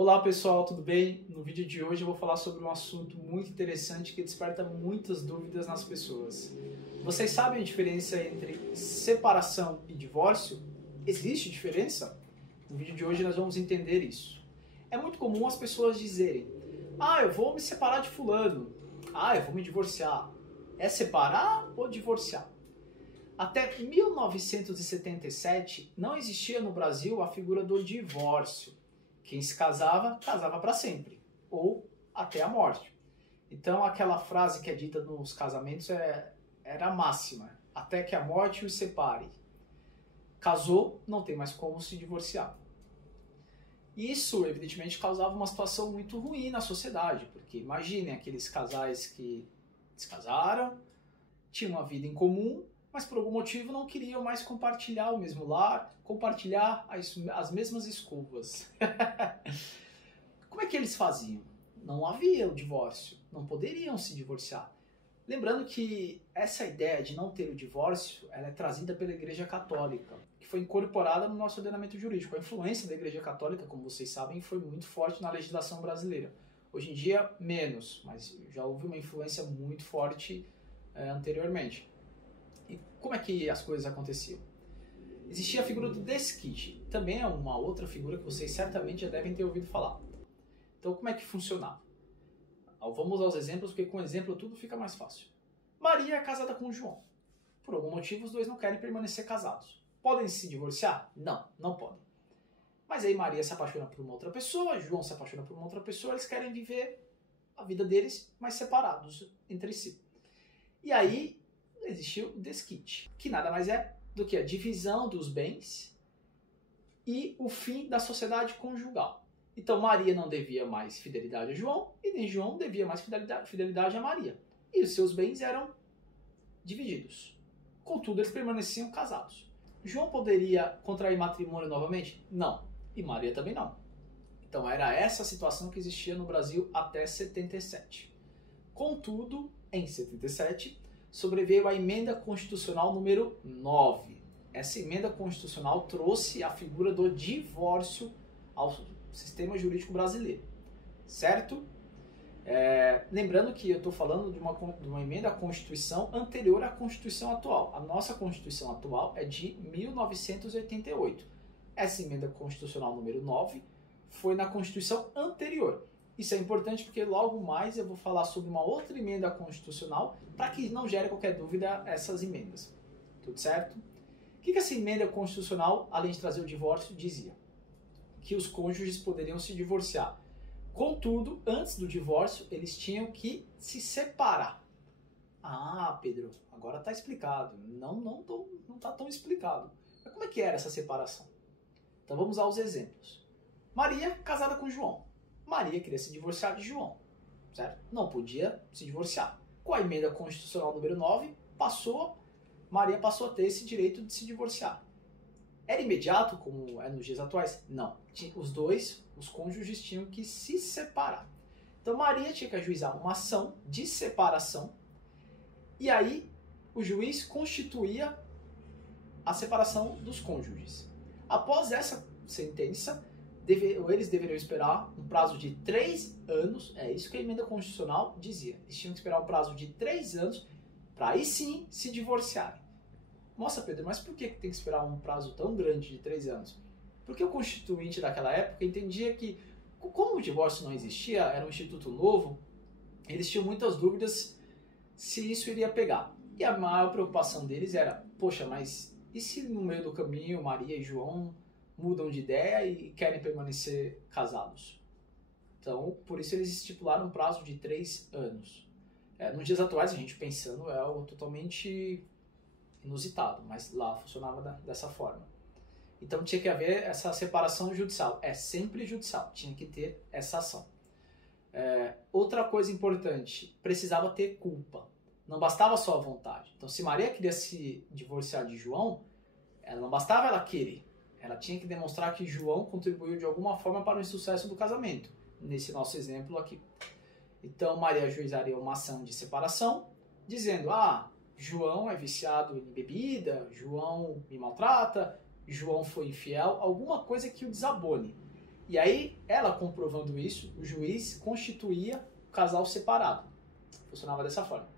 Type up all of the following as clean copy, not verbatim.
Olá pessoal, tudo bem? No vídeo de hoje eu vou falar sobre um assunto muito interessante que desperta muitas dúvidas nas pessoas. Vocês sabem a diferença entre separação e divórcio? Existe diferença? No vídeo de hoje nós vamos entender isso. É muito comum as pessoas dizerem: ah, eu vou me separar de fulano. Ah, eu vou me divorciar. É separar ou divorciar? Até 1977 não existia no Brasil a figura do divórcio. Quem se casava, casava para sempre, ou até a morte. Então aquela frase que é dita nos casamentos era a máxima: até que a morte os separe. Casou, não tem mais como se divorciar. Isso, evidentemente, causava uma situação muito ruim na sociedade, porque imaginem aqueles casais que se casaram, tinham uma vida em comum, mas por algum motivo não queriam mais compartilhar o mesmo lar, compartilhar as mesmas escovas. Como é que eles faziam? Não havia o divórcio, não poderiam se divorciar. Lembrando que essa ideia de não ter o divórcio, ela é trazida pela Igreja Católica, que foi incorporada no nosso ordenamento jurídico. A influência da Igreja Católica, como vocês sabem, foi muito forte na legislação brasileira. Hoje em dia, menos, mas já houve uma influência muito forte anteriormente. E como é que as coisas aconteciam? Existia a figura do desquite, também é uma outra figura que vocês certamente já devem ter ouvido falar. Então, como é que funcionava? Vamos aos exemplos, porque com exemplo tudo fica mais fácil. Maria é casada com João. Por algum motivo, os dois não querem permanecer casados. Podem se divorciar? Não, não podem. Mas aí Maria se apaixona por uma outra pessoa, João se apaixona por uma outra pessoa, eles querem viver a vida deles, mas separados entre si. E aí existiu o desquite, que nada mais é do que a divisão dos bens e o fim da sociedade conjugal. Então Maria não devia mais fidelidade a João e nem João devia mais fidelidade a Maria. E os seus bens eram divididos. Contudo, eles permaneciam casados. João poderia contrair matrimônio novamente? Não. E Maria também não. Então era essa a situação que existia no Brasil até 77. Contudo, em 77, sobreveio a emenda constitucional número 9. Essa emenda constitucional trouxe a figura do divórcio ao sistema jurídico brasileiro, certo? Lembrando que eu estou falando de uma emenda à Constituição anterior à Constituição atual. A nossa Constituição atual é de 1988. Essa emenda constitucional número 9 foi na Constituição anterior. Isso é importante porque logo mais eu vou falar sobre uma outra emenda constitucional para que não gere qualquer dúvida essas emendas. Tudo certo? O que essa emenda constitucional, além de trazer o divórcio, dizia? Que os cônjuges poderiam se divorciar. Contudo, antes do divórcio, eles tinham que se separar. Ah, Pedro, agora está explicado. Não está tão explicado. Mas como é que era essa separação? Então vamos aos exemplos. Maria, casada com João. Maria queria se divorciar de João, certo? Não podia se divorciar. Com a emenda constitucional número 9, Maria passou a ter esse direito de se divorciar. Era imediato, como é nos dias atuais? Não. Os cônjuges tinham que se separar. Então Maria tinha que ajuizar uma ação de separação e aí o juiz constituía a separação dos cônjuges. Após essa sentença, eles deveriam esperar um prazo de 3 anos, é isso que a emenda constitucional dizia. Eles tinham que esperar um prazo de 3 anos para aí sim se divorciarem. Nossa, Pedro, mas por que tem que esperar um prazo tão grande de 3 anos? Porque o constituinte daquela época entendia que, como o divórcio não existia, era um instituto novo, eles tinham muitas dúvidas se isso iria pegar. E a maior preocupação deles era, poxa, mas e se no meio do caminho Maria e João mudam de ideia e querem permanecer casados? Então, por isso eles estipularam um prazo de 3 anos. Nos dias atuais, a gente pensando, é algo totalmente inusitado, mas lá funcionava dessa forma. Então tinha que haver essa separação judicial. É sempre judicial, tinha que ter essa ação. Outra coisa importante, precisava ter culpa. Não bastava só a vontade. Então se Maria queria se divorciar de João, não bastava ela querer. Ela tinha que demonstrar que João contribuiu de alguma forma para o insucesso do casamento, nesse nosso exemplo aqui. Então Maria ajuizaria uma ação de separação, dizendo: João é viciado em bebida, João me maltrata, João foi infiel, alguma coisa que o desabone. E aí, ela comprovando isso, o juiz constituía o casal separado. Funcionava dessa forma.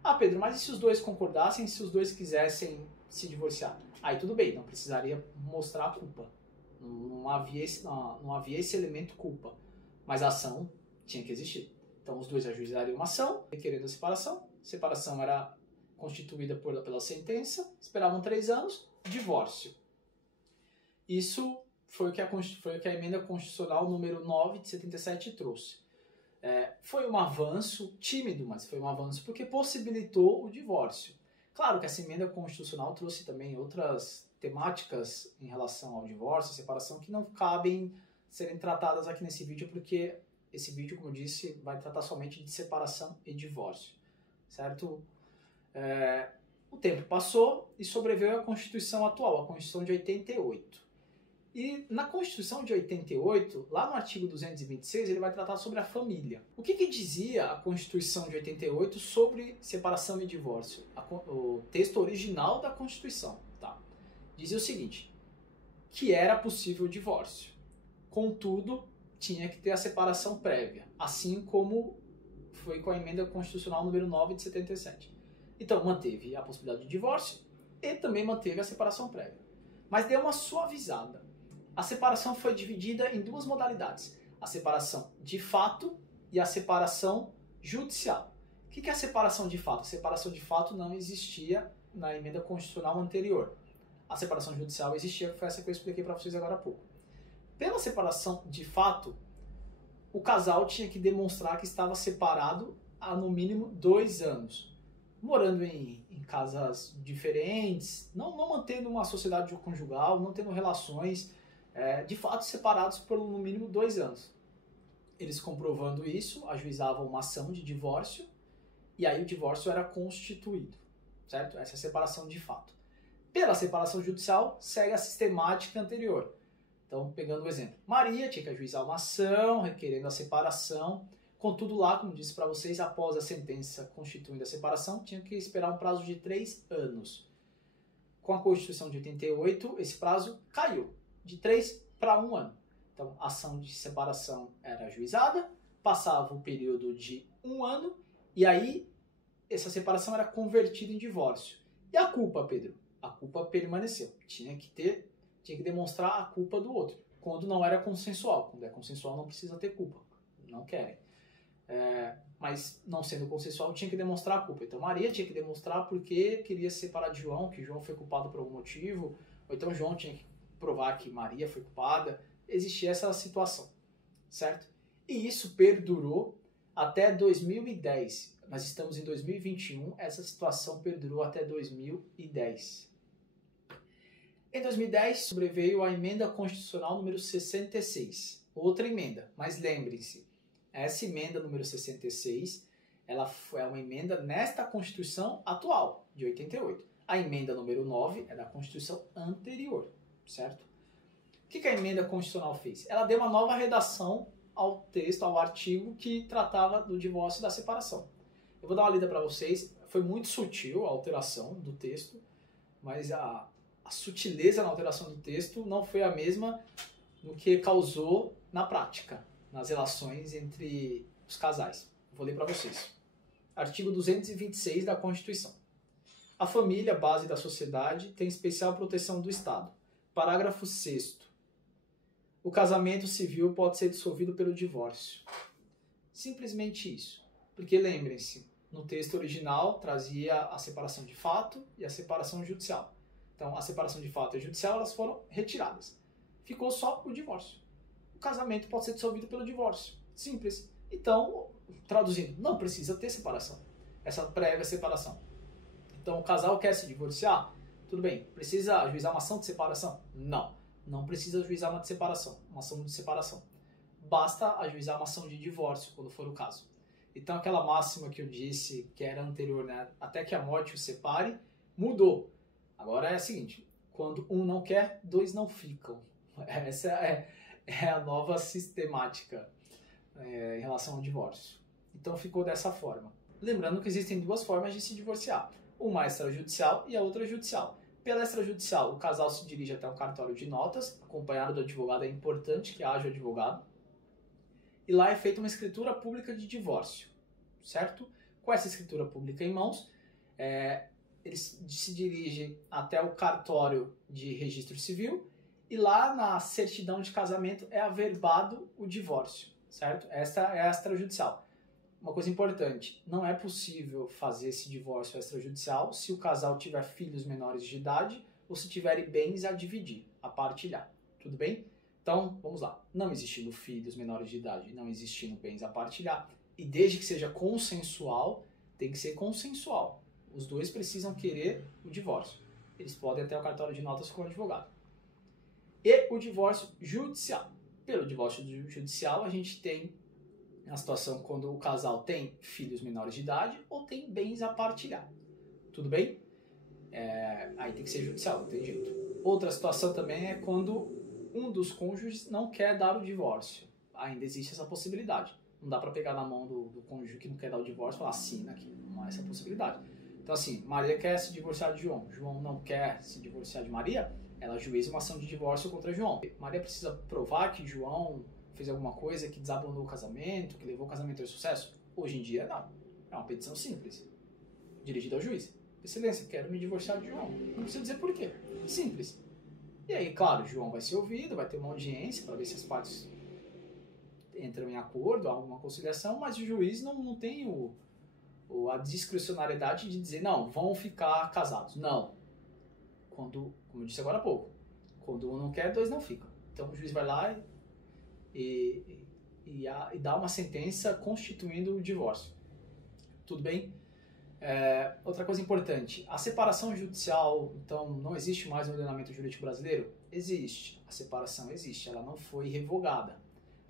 Ah, Pedro, mas e se os dois concordassem, se os dois quisessem se divorciar? Aí tudo bem, não precisaria mostrar a culpa. Não havia esse elemento culpa. Mas a ação tinha que existir. Então os dois ajuizariam uma ação, requerendo a separação. A separação era constituída pela sentença, esperavam 3 anos, divórcio. Isso foi o que a emenda constitucional número 9 de 77 trouxe. Foi um avanço tímido, mas foi um avanço porque possibilitou o divórcio. Claro que essa emenda constitucional trouxe também outras temáticas em relação ao divórcio, separação, que não cabem serem tratadas aqui nesse vídeo, porque esse vídeo, como eu disse, vai tratar somente de separação e divórcio, certo? O tempo passou e sobreveio a Constituição atual, a Constituição de 88. E na Constituição de 88, lá no artigo 226, ele vai tratar sobre a família. O que dizia a Constituição de 88 sobre separação e divórcio? O texto original da Constituição, tá? Dizia o seguinte, que era possível o divórcio. Contudo, tinha que ter a separação prévia, assim como foi com a emenda constitucional número 9 de 77. Então, manteve a possibilidade de divórcio e também manteve a separação prévia. Mas deu uma suavizada. A separação foi dividida em 2 modalidades. A separação de fato e a separação judicial. O que é a separação de fato? A separação de fato não existia na emenda constitucional anterior. A separação judicial existia, que foi essa que eu expliquei para vocês agora há pouco. Pela separação de fato, o casal tinha que demonstrar que estava separado há no mínimo 2 anos. Morando em casas diferentes, não mantendo uma sociedade conjugal, não tendo relações, de fato separados por no mínimo 2 anos. Eles comprovando isso, ajuizavam uma ação de divórcio e aí o divórcio era constituído, certo? Essa é a separação de fato. Pela separação judicial, segue a sistemática anterior. Então, pegando o exemplo, Maria tinha que ajuizar uma ação requerendo a separação, contudo lá, como disse para vocês, após a sentença constituindo a separação, tinha que esperar um prazo de 3 anos. Com a Constituição de 88, esse prazo caiu de 3 para 1 ano. Então, a ação de separação era ajuizada, passava o período de 1 ano, e aí essa separação era convertida em divórcio. E a culpa, Pedro? A culpa permaneceu. Tinha que demonstrar a culpa do outro, quando não era consensual. Quando é consensual, não precisa ter culpa. Não querem. Mas não sendo consensual, tinha que demonstrar a culpa. Então, Maria tinha que demonstrar porque queria se separar de João, que João foi culpado por algum motivo, ou então João tinha que provar que Maria foi culpada. Existia essa situação, certo? E isso perdurou até 2010. Nós estamos em 2021, essa situação perdurou até 2010. Em 2010, sobreveio a emenda constitucional número 66. Outra emenda, mas lembrem-se, essa emenda número 66, ela é uma emenda nesta Constituição atual, de 88. A emenda número 9 é da Constituição anterior, certo? O que a emenda constitucional fez? Ela deu uma nova redação ao texto, ao artigo que tratava do divórcio e da separação. Eu vou dar uma lida para vocês. Foi muito sutil a alteração do texto, mas a sutileza na alteração do texto não foi a mesma no que causou na prática, nas relações entre os casais. Vou ler para vocês. Artigo 226 da Constituição. A família, base da sociedade, tem especial proteção do Estado. Parágrafo 6º. O casamento civil pode ser dissolvido pelo divórcio. Simplesmente isso. Porque lembrem-se, no texto original trazia a separação de fato e a separação judicial. Então, a separação de fato e a judicial, elas foram retiradas. Ficou só o divórcio. O casamento pode ser dissolvido pelo divórcio. Simples. Então, traduzindo, não precisa ter separação. Essa prévia separação. Então, o casal quer se divorciar? Tudo bem. Precisa ajuizar uma ação de separação? Não. Não precisa ajuizar uma ação de separação. Basta ajuizar uma ação de divórcio, quando for o caso. Então, aquela máxima que eu disse, que era anterior, né? Até que a morte os separe, mudou. Agora é a seguinte, quando um não quer, 2 não ficam. Essa é a nova sistemática em relação ao divórcio. Então, ficou dessa forma. Lembrando que existem 2 formas de se divorciar. Uma extrajudicial e a outra judicial. Pela extrajudicial, o casal se dirige até um cartório de notas, acompanhado do advogado. É importante que haja o advogado. E lá é feita uma escritura pública de divórcio, certo? Com essa escritura pública em mãos, eles se dirigem até o cartório de registro civil e lá na certidão de casamento é averbado o divórcio, certo? Essa é a extrajudicial. Uma coisa importante, não é possível fazer esse divórcio extrajudicial se o casal tiver filhos menores de idade ou se tiverem bens a dividir, a partilhar. Tudo bem? Então, vamos lá. Não existindo filhos menores de idade, não existindo bens a partilhar, e desde que seja consensual, tem que ser consensual. Os dois precisam querer o divórcio. Eles podem até o cartório de notas com o advogado. E o divórcio judicial. Pelo divórcio judicial, a gente tem a situação quando o casal tem filhos menores de idade ou tem bens a partilhar. Tudo bem? Aí tem que ser judicial, não tem jeito. Outra situação também é quando um dos cônjuges não quer dar o divórcio. Ainda existe essa possibilidade. Não dá para pegar na mão do cônjuge que não quer dar o divórcio e falar assina aqui. Não há essa possibilidade. Então assim, Maria quer se divorciar de João. João não quer se divorciar de Maria. Ela ajuiza uma ação de divórcio contra João. Maria precisa provar que João fez alguma coisa que desabonou o casamento, que levou o casamento ao sucesso? Hoje em dia, não. É uma petição simples, dirigida ao juiz. Excelência, quero me divorciar de João. Não precisa dizer por quê. Simples. E aí, claro, João vai ser ouvido, vai ter uma audiência para ver se as partes entram em acordo, há alguma conciliação, mas o juiz não tem a discricionariedade de dizer, não, vão ficar casados. Não. Quando, como eu disse agora há pouco, quando um não quer, dois não ficam. Então o juiz vai lá e dá uma sentença constituindo o divórcio. Tudo bem? Outra coisa importante, a separação judicial, então, não existe mais no ordenamento jurídico brasileiro? Existe, a separação existe, ela não foi revogada.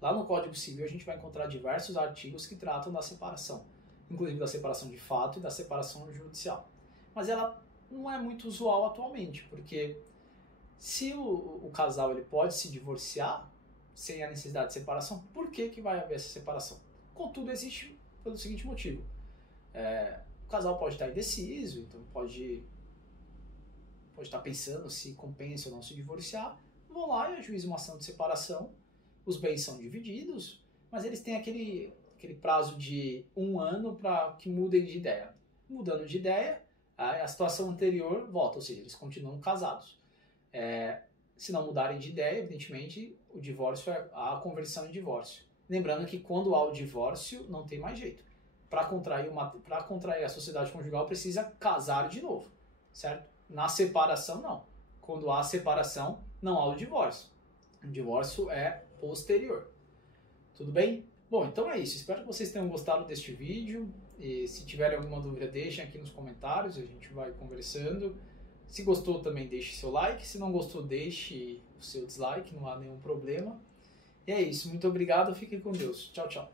Lá no Código Civil a gente vai encontrar diversos artigos que tratam da separação, inclusive da separação de fato e da separação judicial. Mas ela não é muito usual atualmente, porque se o casal ele pode se divorciar sem a necessidade de separação, por que vai haver essa separação? Contudo, existe pelo seguinte motivo. O casal pode estar indeciso, então pode estar pensando se compensa ou não se divorciar, vão lá e ajuizam uma ação de separação, os bens são divididos, mas eles têm aquele prazo de 1 ano para que mudem de ideia. Mudando de ideia, a situação anterior volta, ou seja, eles continuam casados. Se não mudarem de ideia, evidentemente, o divórcio é a conversão em divórcio. Lembrando que quando há o divórcio, não tem mais jeito. Para contrair a sociedade conjugal, precisa casar de novo, certo? Na separação, não. Quando há separação, não há o divórcio. O divórcio é posterior. Tudo bem? Bom, então é isso. Espero que vocês tenham gostado deste vídeo. E se tiverem alguma dúvida, deixem aqui nos comentários. A gente vai conversando. Se gostou, também deixe seu like. Se não gostou, deixe o seu dislike. Não há nenhum problema. E é isso. Muito obrigado. Fiquem com Deus. Tchau, tchau.